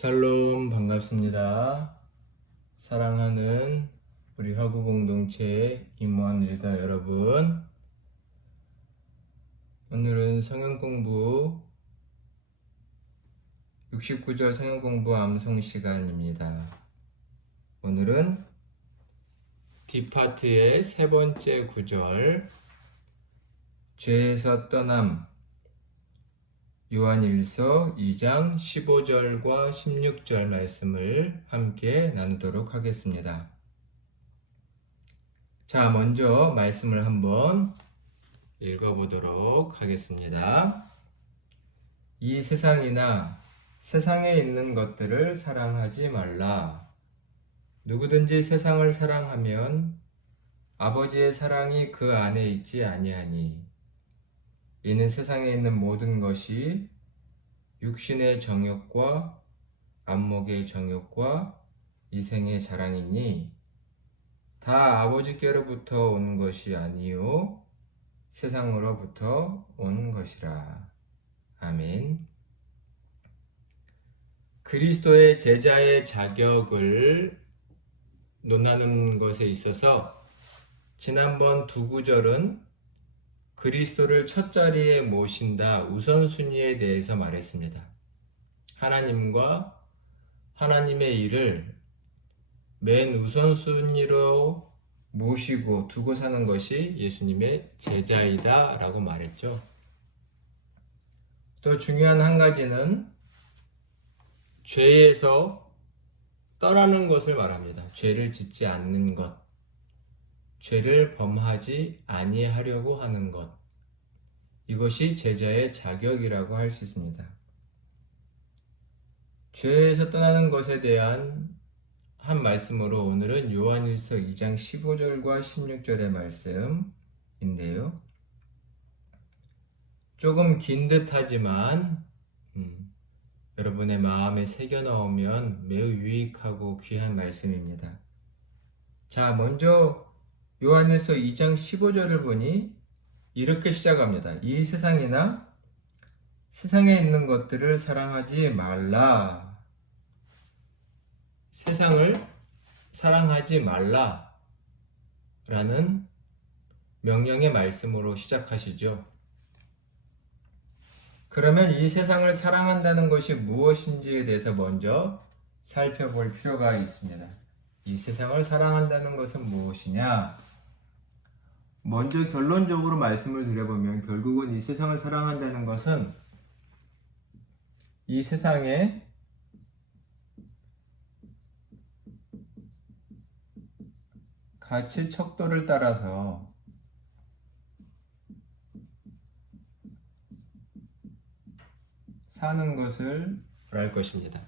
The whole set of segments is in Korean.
샬롬 반갑습니다. 사랑하는 우리 화구 공동체 임원 리더 여러분, 오늘은 성경 공부 69절 성경 공부 암송 시간입니다. 오늘은 D파트의 세 번째 구절, 죄에서 떠남, 요한일서 2장 15절과 16절 말씀을 함께 나누도록 하겠습니다. 자, 먼저 말씀을 한번 읽어보도록 하겠습니다. 이 세상이나 세상에 있는 것들을 사랑하지 말라. 누구든지 세상을 사랑하면 아버지의 사랑이 그 안에 있지 아니하니, 이는 세상에 있는 모든 것이 육신의 정욕과 안목의 정욕과 이생의 자랑이니 다 아버지께로부터 온 것이 아니요 세상으로부터 온 것이라. 아멘. 그리스도의 제자의 자격을 논하는 것에 있어서 지난번 두 구절은 그리스도를 첫 자리에 모신다 우선순위에 대해서 말했습니다. 하나님과 하나님의 일을 맨 우선순위로 모시고 두고 사는 것이 예수님의 제자이다 라고 말했죠. 또 중요한 한 가지는 죄에서 떠나는 것을 말합니다. 죄를 짓지 않는 것, 죄를 범하지 아니하려고 하는 것, 이것이 제자의 자격이라고 할 수 있습니다. 죄에서 떠나는 것에 대한 한 말씀으로 오늘은 요한일서 2장 15절과 16절의 말씀인데요. 조금 긴 듯하지만 여러분의 마음에 새겨 넣으면 매우 유익하고 귀한 말씀입니다. 자, 먼저 요한일서 2장 15절을 보니 이렇게 시작합니다. 이 세상이나 세상에 있는 것들을 사랑하지 말라. 세상을 사랑하지 말라 라는 명령의 말씀으로 시작하시죠. 그러면 이 세상을 사랑한다는 것이 무엇인지에 대해서 먼저 살펴볼 필요가 있습니다. 이 세상을 사랑한다는 것은 무엇이냐? 먼저 결론적으로 말씀을 드려보면 결국은 이 세상을 사랑한다는 것은 이 세상에 가치 척도를 따라서 사는 것을 말할 것입니다.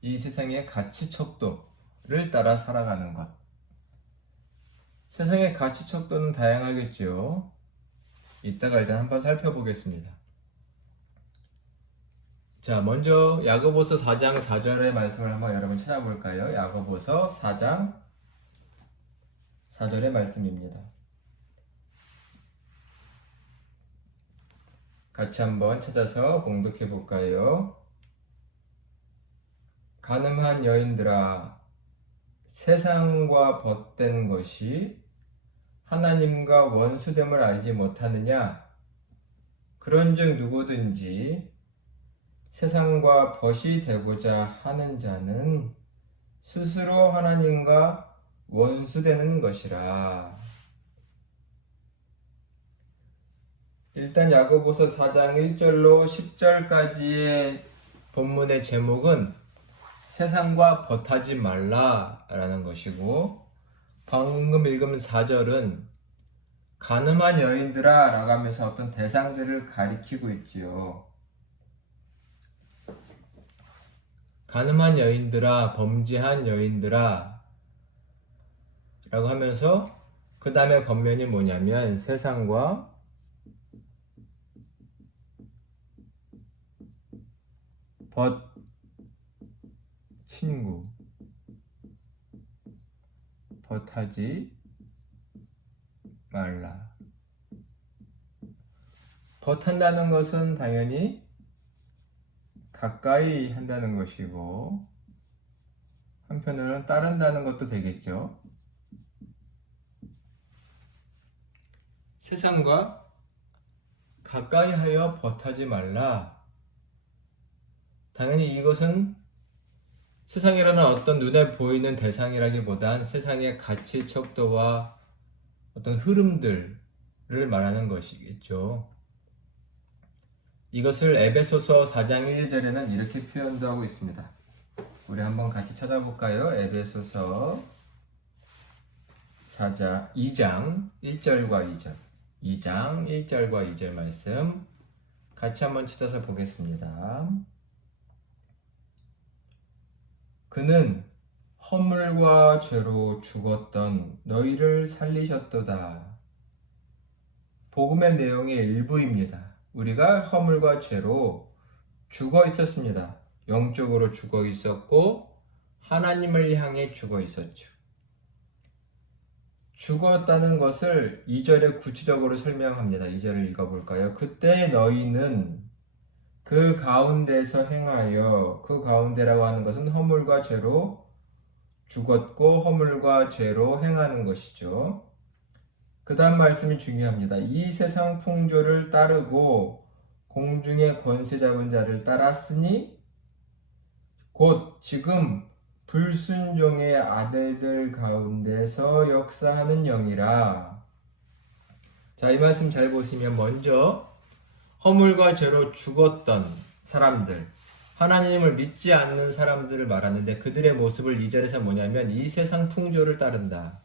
이 세상의 가치 척도를 따라 살아가는 것. 세상의 가치 척도는 다양하겠죠. 이따가 일단 한번 살펴보겠습니다. 자, 먼저 야고보서 4장 4절의 말씀을 한번 여러분 찾아볼까요? 야고보서 4장 4절의 말씀입니다. 같이 한번 찾아서 공독해 볼까요? 가늠한 여인들아, 세상과 벗된 것이 하나님과 원수됨을 알지 못하느냐? 그런즉 누구든지 세상과 벗이 되고자 하는 자는 스스로 하나님과 원수되는 것이라. 일단 야고보서 4장 1절로 10절까지의 본문의 제목은 세상과 벗하지 말라 라는 것이고, 방금 읽은 4절은 가늠한 여인들아 라고 하면서 어떤 대상들을 가리키고 있지요. 가늠한 여인들아, 범죄한 여인들아 라고 하면서 그 다음에 겉면이 뭐냐면 세상과 벗 친구, 벗하지 말라. 벗한다는 것은 당연히 가까이 한다는 것이고, 한편으로는 따른다는 것도 되겠죠. 세상과 가까이 하여 벗하지 말라. 당연히 이것은 세상이라는 어떤 눈에 보이는 대상이라기보단 세상의 가치 척도와 어떤 흐름들을 말하는 것이겠죠. 이것을 에베소서 4장 1절에는 이렇게 표현도 하고 있습니다. 우리 한번 같이 찾아볼까요? 에베소서 2장 1절과 2절. 2장 1절과 2절 말씀 같이 한번 찾아서 보겠습니다. 그는 허물과 죄로 죽었던 너희를 살리셨도다. 복음의 내용의 일부입니다. 우리가 허물과 죄로 죽어 있었습니다. 영적으로 죽어 있었고 하나님을 향해 죽어 있었죠. 죽었다는 것을 2절에 구체적으로 설명합니다. 2절을 읽어볼까요? 그때 너희는 그 가운데서 행하여, 그 가운데라고 하는 것은 허물과 죄로 죽었고 허물과 죄로 행하는 것이죠. 그 다음 말씀이 중요합니다. 이 세상 풍조를 따르고 공중의 권세 잡은 자를 따랐으니 곧 지금 불순종의 아들들 가운데서 역사하는 영이라. 자, 이 말씀 잘 보시면 먼저 허물과 죄로 죽었던 사람들, 하나님을 믿지 않는 사람들을 말하는데 그들의 모습을 2절에서 뭐냐면 이 세상 풍조를 따른다.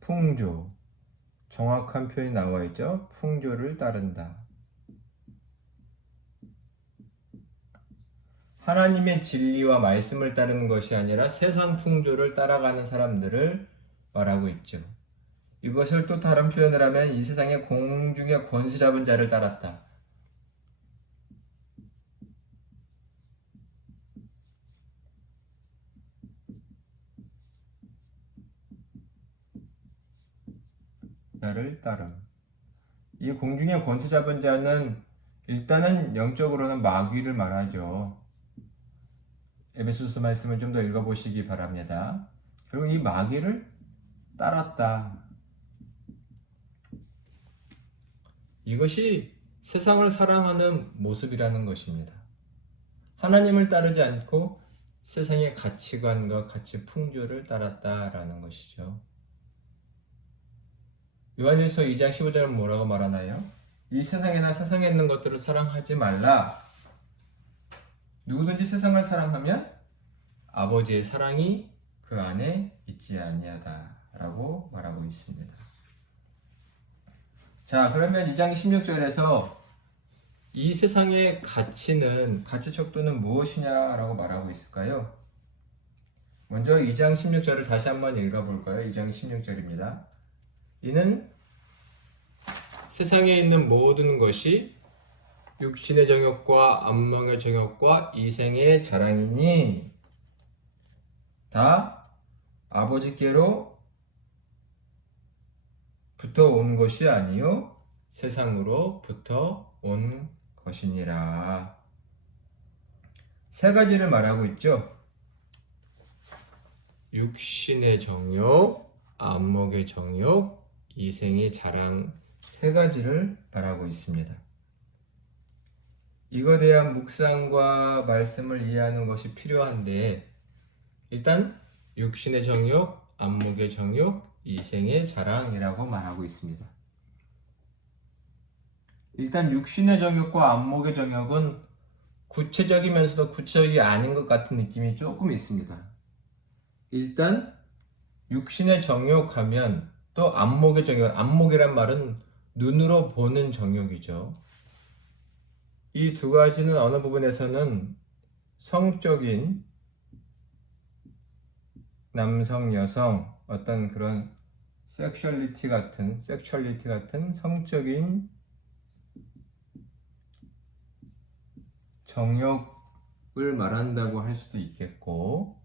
풍조, 정확한 표현이 나와 있죠. 풍조를 따른다. 하나님의 진리와 말씀을 따르는 것이 아니라 세상 풍조를 따라가는 사람들을 말하고 있죠. 이것을 또 다른 표현을 하면 이 세상의 공중의 권세 잡은 자를 따랐다. 자를 따름. 이 공중의 권세 잡은 자는 일단은 영적으로는 마귀를 말하죠. 에베소서 말씀을 좀 더 읽어보시기 바랍니다. 결국 이 마귀를 따랐다. 이것이 세상을 사랑하는 모습이라는 것입니다. 하나님을 따르지 않고 세상의 가치관과 가치 풍조를 따랐다라는 것이죠. 요한일서 2장 15절은 뭐라고 말하나요? 이 세상이나 세상에 있는 것들을 사랑하지 말라. 누구든지 세상을 사랑하면 아버지의 사랑이 그 안에 있지 아니하다 라고 말하고 있습니다. 자, 그러면 2장 16절에서 이 세상의 가치는, 가치 척도는 무엇이냐라고 말하고 있을까요? 먼저 2장 16절을 다시 한번 읽어볼까요? 2장 16절입니다. 이는 세상에 있는 모든 것이 육신의 정욕과 안목의 정욕과 이생의 자랑이니 다 아버지께로 부터 온 것이 아니요 세상으로 부터 온 것이니라. 세 가지를 말하고 있죠. 육신의 정욕, 안목의 정욕, 이생의 자랑, 세 가지를 말하고 있습니다. 이거에 대한 묵상과 말씀을 이해하는 것이 필요한데 일단 육신의 정욕, 안목의 정욕, 이생의 자랑이라고 말하고 있습니다. 일단 육신의 정욕과 안목의 정욕은 구체적이면서도 구체적이 아닌 것 같은 느낌이 조금 있습니다. 일단 육신의 정욕하면 또 안목의 정욕, 안목이란 말은 눈으로 보는 정욕이죠. 이 두 가지는 어느 부분에서는 성적인 남성, 여성 어떤 그런 섹슈얼리티 같은 성적인 정욕을 말한다고 할 수도 있겠고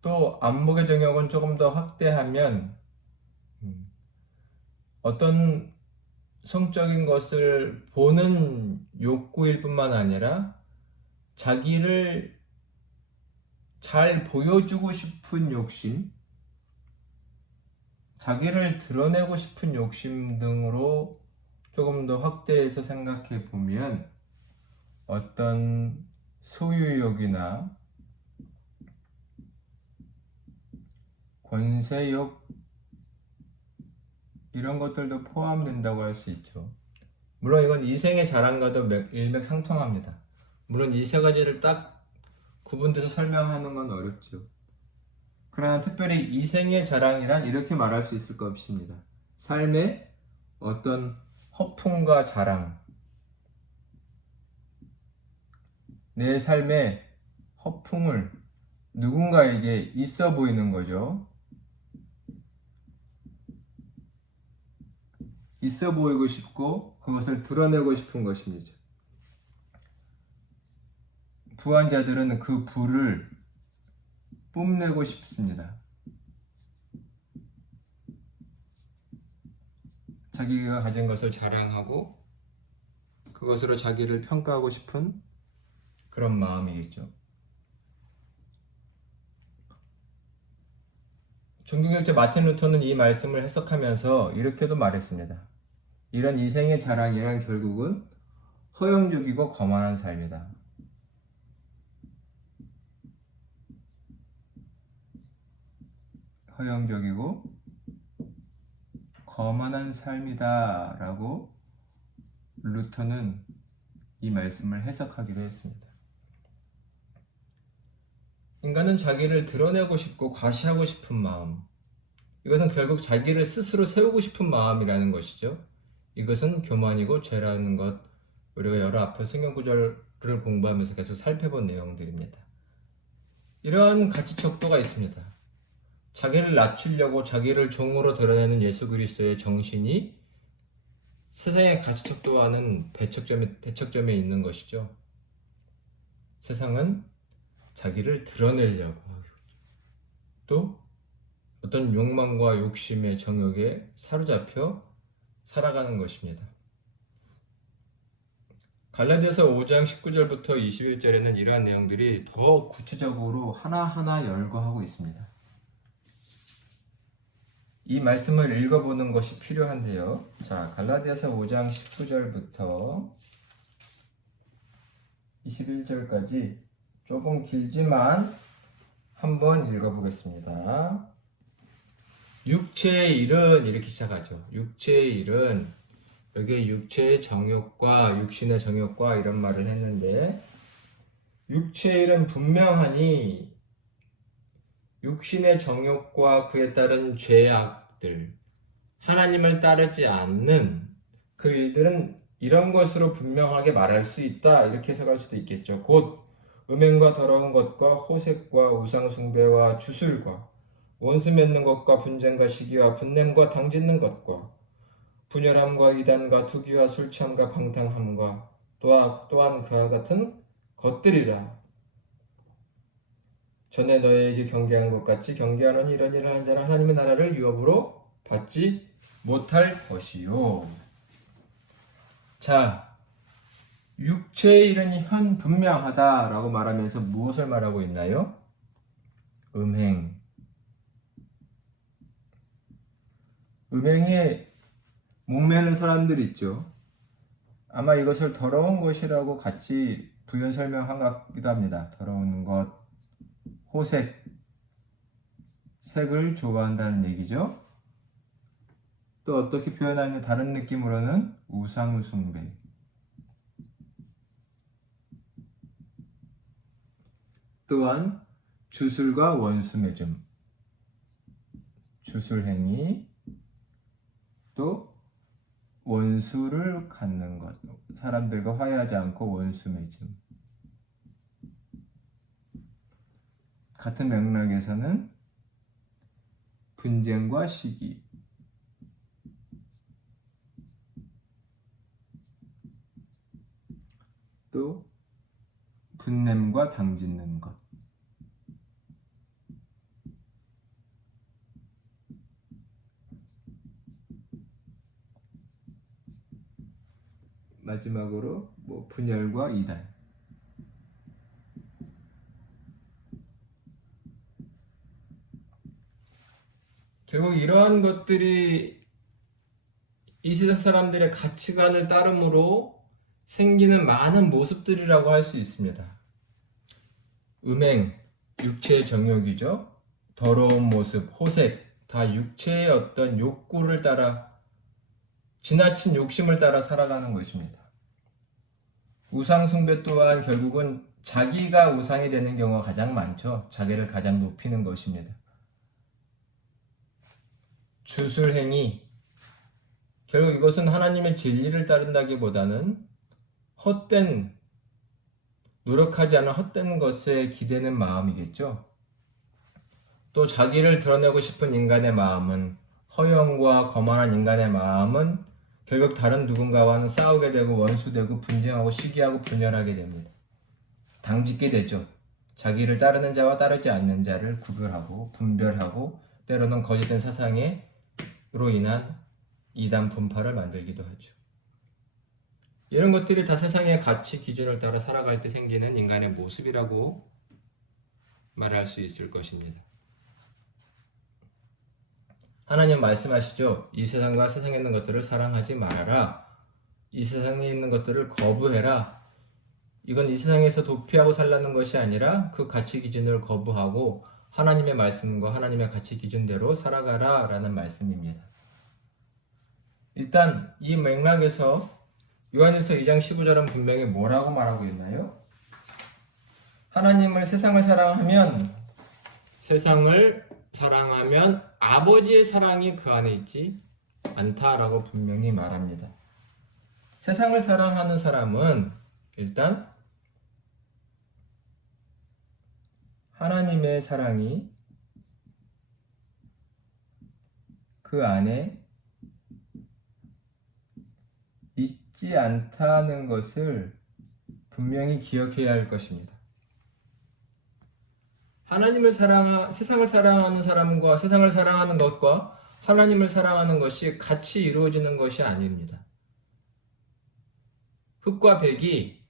또 안목의 정욕은 조금 더 확대하면 어떤 성적인 것을 보는 욕구일 뿐만 아니라 자기를 잘 보여주고 싶은 욕심, 자기를 드러내고 싶은 욕심 등으로 조금 더 확대해서 생각해 보면 어떤 소유욕이나 권세욕 이런 것들도 포함된다고 할 수 있죠. 물론 이건 이생의 자랑과도 일맥상통합니다. 물론 이 세 가지를 딱 구분돼서 설명하는 건 어렵죠. 그러나 특별히 이생의 자랑이란 이렇게 말할 수 있을 것입니다. 삶의 어떤 허풍과 자랑, 내 삶의 허풍을 누군가에게 있어 보이는 거죠. 있어 보이고 싶고 그것을 드러내고 싶은 것입니다. 부한 자들은 그 부를 뽐내고 싶습니다. 자기가 가진 것을 자랑하고 그것으로 자기를 평가하고 싶은 그런 마음이겠죠. 종교개혁자 마틴 루터는 이 말씀을 해석하면서 이렇게도 말했습니다. 이런 이생의 자랑이란 결국은 허영적이고 거만한 삶이다. 허영적이고 거만한 삶이다 라고 루터는 이 말씀을 해석하기도 했습니다. 인간은 자기를 드러내고 싶고 과시하고 싶은 마음, 이것은 결국 자기를 스스로 세우고 싶은 마음이라는 것이죠. 이것은 교만이고 죄라는 것, 우리가 여러 앞에 성경 구절을 공부하면서 계속 살펴본 내용들입니다. 이러한 가치 척도가 있습니다. 자기를 낮추려고 자기를 종으로 드러내는 예수 그리스도의 정신이 세상의 가치 척도와는 대척점에 있는 것이죠. 세상은 자기를 드러내려고 하고 또 어떤 욕망과 욕심의 정욕에 사로잡혀 살아가는 것입니다. 갈라디아서 5장 19절부터 21절에는 이러한 내용들이 더 구체적으로 하나하나 열거하고 있습니다. 이 말씀을 읽어보는 것이 필요한데요. 자, 갈라디아서 5장 19절부터 21절까지 조금 길지만 한번 읽어보겠습니다. 육체의 일은 이렇게 시작하죠. 육체의 일은 여기에 육체의 정욕과 육신의 정욕과 이런 말을 했는데 육체의 일은 분명하니 육신의 정욕과 그에 따른 죄악들, 하나님을 따르지 않는 그 일들은 이런 것으로 분명하게 말할 수 있다. 이렇게 해석할 수도 있겠죠. 곧 음행과 더러운 것과 호색과 우상숭배와 주술과 원수 맺는 것과 분쟁과 시기와 분냄과 당짓는 것과 분열함과 이단과 투기와 술 취함과 방탕함과 또한 그와 같은 것들이라. 전에 너에게 경계한 것 같이 경계하노니 이런 일을 하는 자는 하나님의 나라를 유업으로 받지 못할 것이요. 자, 육체의 일은 현 분명하다라고 말하면서 무엇을 말하고 있나요? 음행. 음행에 목매는 사람들이 있죠. 아마 이것을 더러운 것이라고 같이 부연 설명한 것 같기도 합니다. 더러운 것, 호색, 색을 좋아한다는 얘기죠. 또 어떻게 표현하는 다른 느낌으로는 우상숭배. 또한 주술과 원수맺음, 주술행위, 또 원수를 갖는 것, 사람들과 화해하지 않고 원수맺음. 같은 맥락에서는 분쟁과 시기, 또 분냄과 당짓는 것. 마지막으로 분열과 이단. 결국 이러한 것들이 이 세상 사람들의 가치관을 따름으로 생기는 많은 모습들이라고 할 수 있습니다. 음행, 육체의 정욕이죠. 더러운 모습, 호색, 다 육체의 어떤 욕구를 따라, 지나친 욕심을 따라 살아가는 것입니다. 우상 숭배 또한 결국은 자기가 우상이 되는 경우가 가장 많죠. 자기를 가장 높이는 것입니다. 주술행위, 결국 이것은 하나님의 진리를 따른다기보다는 헛된, 노력하지 않은 헛된 것에 기대는 마음이겠죠. 또 자기를 드러내고 싶은 인간의 마음은, 허영과 거만한 인간의 마음은 결국 다른 누군가와는 싸우게 되고 원수되고 분쟁하고 시기하고 분열하게 됩니다. 당짓게 되죠. 자기를 따르는 자와 따르지 않는 자를 구별하고 분별하고 때로는 거짓된 사상으로 인한 이단 분파를 만들기도 하죠. 이런 것들이 다 세상의 가치 기준을 따라 살아갈 때 생기는 인간의 모습이라고 말할 수 있을 것입니다. 하나님 말씀하시죠. 이 세상과 세상에 있는 것들을 사랑하지 말아라. 이 세상에 있는 것들을 거부해라. 이건 이 세상에서 도피하고 살라는 것이 아니라 그 가치 기준을 거부하고 하나님의 말씀과 하나님의 가치 기준대로 살아가라 라는 말씀입니다. 일단 이 맥락에서 요한일서 2장 15절은 분명히 뭐라고 말하고 있나요? 하나님을 세상을 사랑하면 아버지의 사랑이 그 안에 있지 않다라고 분명히 말합니다. 세상을 사랑하는 사람은 일단 하나님의 사랑이 그 안에 있지 않다는 것을 분명히 기억해야 할 것입니다. 세상을 사랑하는 사람과 세상을 사랑하는 것과 하나님을 사랑하는 것이 같이 이루어지는 것이 아닙니다. 흙과 백이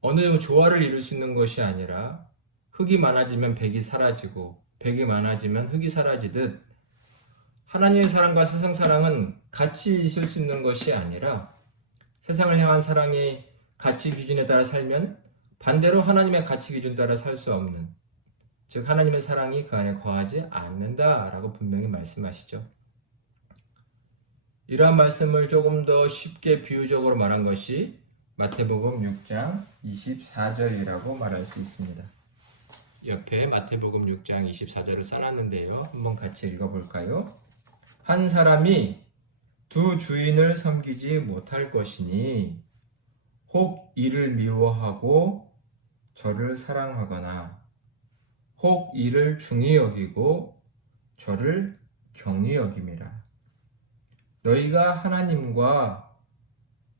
어느 조화를 이룰 수 있는 것이 아니라 흙이 많아지면 백이 사라지고 백이 많아지면 흙이 사라지듯 하나님의 사랑과 세상 사랑은 같이 있을 수 있는 것이 아니라 세상을 향한 사랑의 가치 기준에 따라 살면 반대로 하나님의 가치 기준 따라 살 수 없는, 즉 하나님의 사랑이 그 안에 거하지 않는다라고 분명히 말씀하시죠. 이러한 말씀을 조금 더 쉽게 비유적으로 말한 것이 마태복음 6장 24절이라고 말할 수 있습니다. 옆에 마태복음 6장 24절을 써놨는데요. 한번 같이 읽어볼까요? 한 사람이 두 주인을 섬기지 못할 것이니 혹 이를 미워하고 저를 사랑하거나 혹 이를 중히 여기고 저를 경히 여김이라. 너희가 하나님과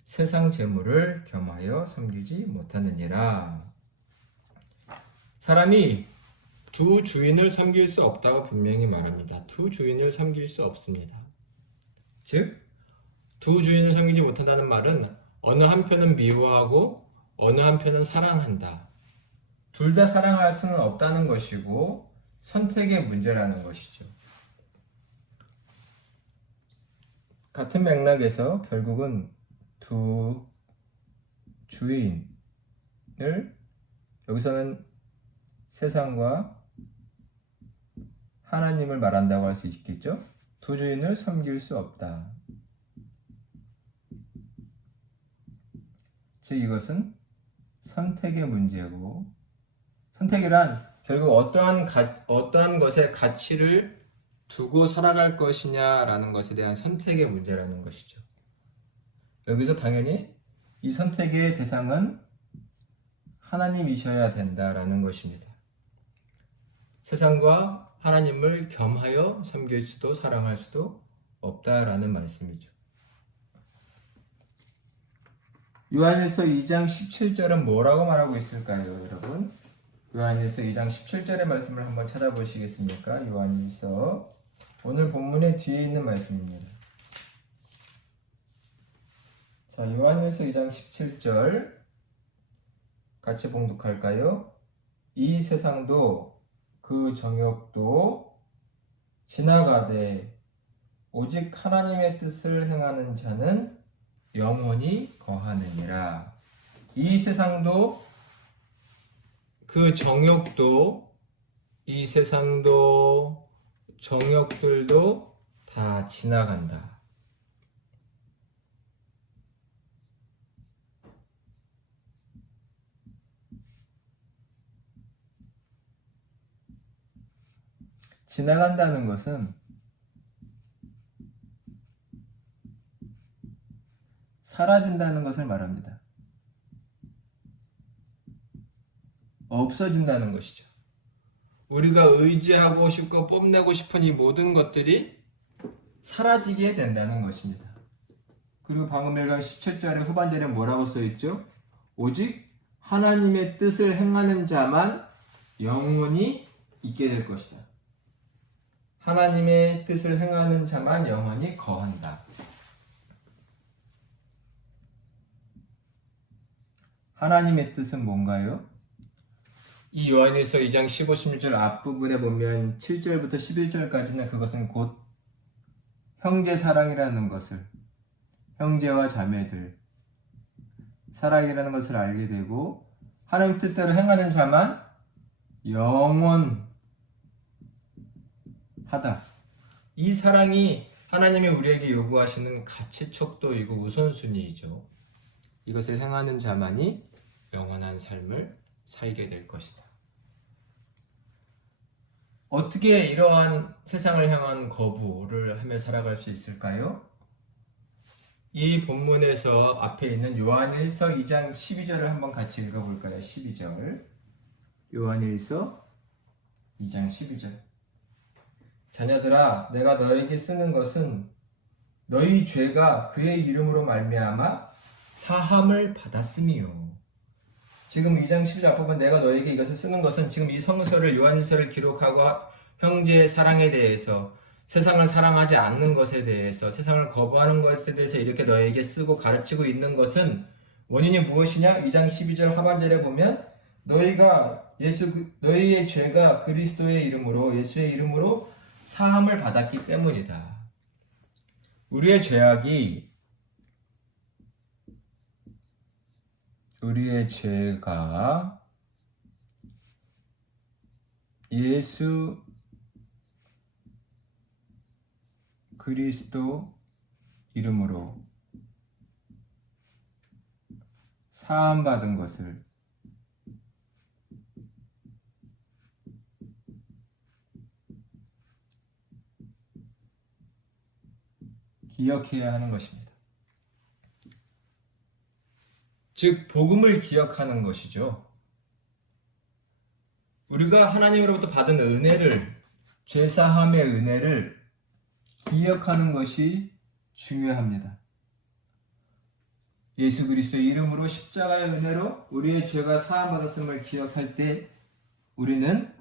세상 재물을 겸하여 섬기지 못하느니라. 사람이 두 주인을 섬길 수 없다고 분명히 말합니다. 두 주인을 섬길 수 없습니다. 즉, 두 주인을 섬기지 못한다는 말은 어느 한편은 미워하고 어느 한편은 사랑한다. 둘 다 사랑할 수는 없다는 것이고 선택의 문제라는 것이죠. 같은 맥락에서 결국은 두 주인을, 여기서는 세상과 하나님을 말한다고 할 수 있겠죠. 두 주인을 섬길 수 없다. 즉 이것은 선택의 문제고, 선택이란 결국 어떠한 것의 가치를 두고 살아갈 것이냐라는 것에 대한 선택의 문제라는 것이죠. 여기서 당연히 이 선택의 대상은 하나님이셔야 된다라는 것입니다. 세상과 하나님을 겸하여 섬길 수도 사랑할 수도 없다라는 말씀이죠. 요한일서 2장 17절은 뭐라고 말하고 있을까요, 여러분? 요한일서 2장 17절의 말씀을 한번 찾아보시겠습니까? 요한일서, 오늘 본문의 뒤에 있는 말씀입니다. 자, 요한일서 2장 17절 같이 봉독할까요? 이 세상도 그 정욕도 지나가되 오직 하나님의 뜻을 행하는 자는 영원히 거하느니라. 이 세상도 그 정욕도 이 세상도 정욕들도 다 지나간다. 지나간다는 것은 사라진다는 것을 말합니다. 없어진다는 것이죠. 우리가 의지하고 싶고 뽐내고 싶은 이 모든 것들이 사라지게 된다는 것입니다. 그리고 방금 읽은 17절의 후반절에 뭐라고 써있죠? 오직 하나님의 뜻을 행하는 자만 영원히 있게 될 것이다. 하나님의 뜻을 행하는 자만 영원히 거한다. 하나님의 뜻은 뭔가요? 이 요한일서 2장 15, 16절 앞부분에 보면 7절부터 11절까지는 그것은 곧 형제 사랑이라는 것을, 형제와 자매들 사랑이라는 것을 알게 되고, 하나님 뜻대로 행하는 자만 영원하다. 이 사랑이 하나님이 우리에게 요구하시는 가치 척도이고 우선순위이죠. 이것을 행하는 자만이 영원한 삶을 살게 될 것이다. 어떻게 이러한 세상을 향한 거부를 하며 살아갈 수 있을까요? 이 본문에서 앞에 있는 요한일서 2장 12절을 한번 같이 읽어볼까요? 12절. 요한일서 2장 12절. 자녀들아, 내가 너에게 쓰는 것은 너희 죄가 그의 이름으로 말미암아 사함을 받았음이요. 지금 2장 12절 앞부분 내가 너에게 이것을 쓰는 것은 지금 이 성서를 요한일서를 기록하고 형제의 사랑에 대해서, 세상을 사랑하지 않는 것에 대해서, 세상을 거부하는 것에 대해서 이렇게 너에게 쓰고 가르치고 있는 것은 원인이 무엇이냐? 2장 12절 하반절에 보면 너희의 죄가 그리스도의 이름으로, 예수의 이름으로 사함을 받았기 때문이다. 우리의 죄가 예수 그리스도 이름으로 사함받은 것을 기억해야 하는 것입니다. 즉, 복음을 기억하는 것이죠. 우리가 하나님으로부터 받은 은혜를, 죄사함의 은혜를 기억하는 것이 중요합니다. 예수 그리스도의 이름으로 십자가의 은혜로 우리의 죄가 사함받았음을 기억할 때 우리는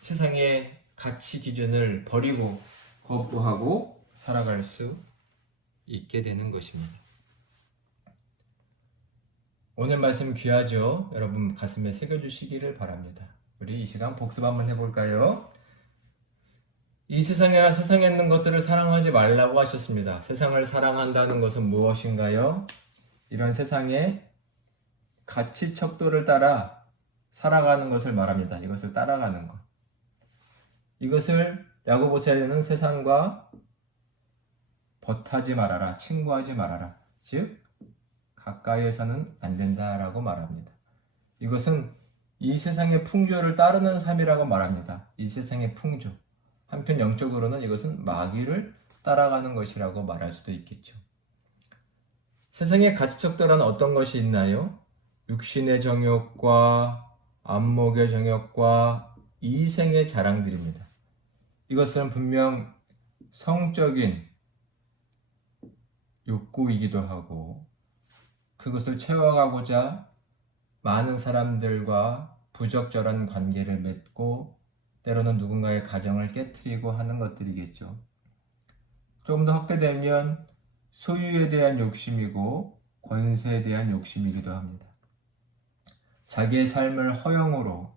세상의 가치 기준을 버리고 거부하고 살아갈 수 있게 되는 것입니다. 오늘 말씀 귀하죠? 여러분 가슴에 새겨주시기를 바랍니다. 우리 이 시간 복습 한번 해볼까요? 이 세상에 있는 것들을 사랑하지 말라고 하셨습니다. 세상을 사랑한다는 것은 무엇인가요? 이런 세상의 가치 척도를 따라 살아가는 것을 말합니다. 이것을 따라가는 것. 이것을 야고보서에는 세상과 벗하지 말아라, 친구하지 말아라. 즉 가까이에서는 안 된다라고 말합니다. 이것은 이 세상의 풍조를 따르는 삶이라고 말합니다. 이 세상의 풍조. 한편 영적으로는 이것은 마귀를 따라가는 것이라고 말할 수도 있겠죠. 세상의 가치척도란 어떤 것이 있나요? 육신의 정욕과 안목의 정욕과 이생의 자랑들입니다. 이것은 분명 성적인 욕구이기도 하고, 그것을 채워가고자 많은 사람들과 부적절한 관계를 맺고 때로는 누군가의 가정을 깨트리고 하는 것들이겠죠. 조금 더 확대되면 소유에 대한 욕심이고 권세에 대한 욕심이기도 합니다. 자기의 삶을 허영으로,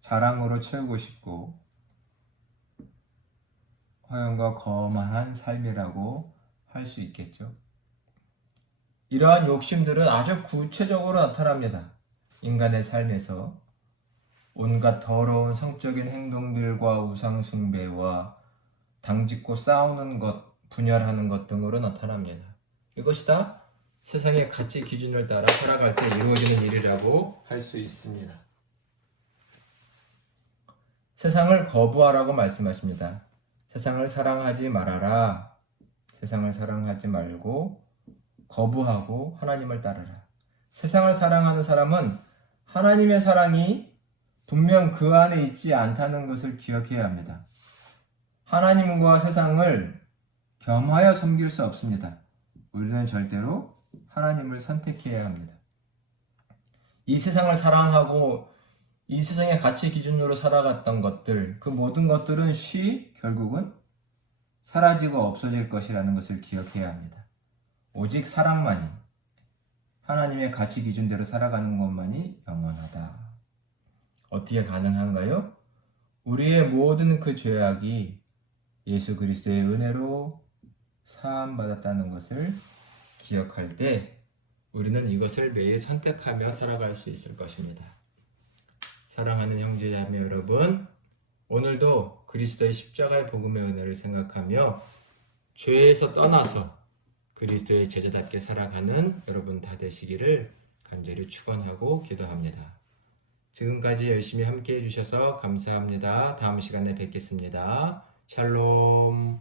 자랑으로 채우고 싶고 허영과 거만한 삶이라고 할 수 있겠죠. 이러한 욕심들은 아주 구체적으로 나타납니다. 인간의 삶에서 온갖 더러운 성적인 행동들과 우상숭배와 당짓고 싸우는 것, 분열하는 것 등으로 나타납니다. 이것이 다 세상의 가치 기준을 따라 살아갈 때 이루어지는 일이라고 할 수 있습니다. 세상을 거부하라고 말씀하십니다. 세상을 사랑하지 말아라. 세상을 사랑하지 말고 거부하고 하나님을 따르라. 세상을 사랑하는 사람은 하나님의 사랑이 분명 그 안에 있지 않다는 것을 기억해야 합니다. 하나님과 세상을 겸하여 섬길 수 없습니다. 우리는 절대로 하나님을 선택해야 합니다. 이 세상을 사랑하고 이 세상의 가치 기준으로 살아갔던 것들, 그 모든 것들은 결국은 사라지고 없어질 것이라는 것을 기억해야 합니다. 오직 사랑만이, 하나님의 가치 기준대로 살아가는 것만이 영원하다. 어떻게 가능한가요? 우리의 모든 그 죄악이 예수 그리스도의 은혜로 사함받았다는 것을 기억할 때 우리는 이것을 매일 선택하며 살아갈 수 있을 것입니다. 사랑하는 형제자매 여러분, 오늘도 그리스도의 십자가의 복음의 은혜를 생각하며 죄에서 떠나서 그리스도의 제자답게 살아가는 여러분 다 되시기를 간절히 축원하고 기도합니다. 지금까지 열심히 함께 해주셔서 감사합니다. 다음 시간에 뵙겠습니다. 샬롬.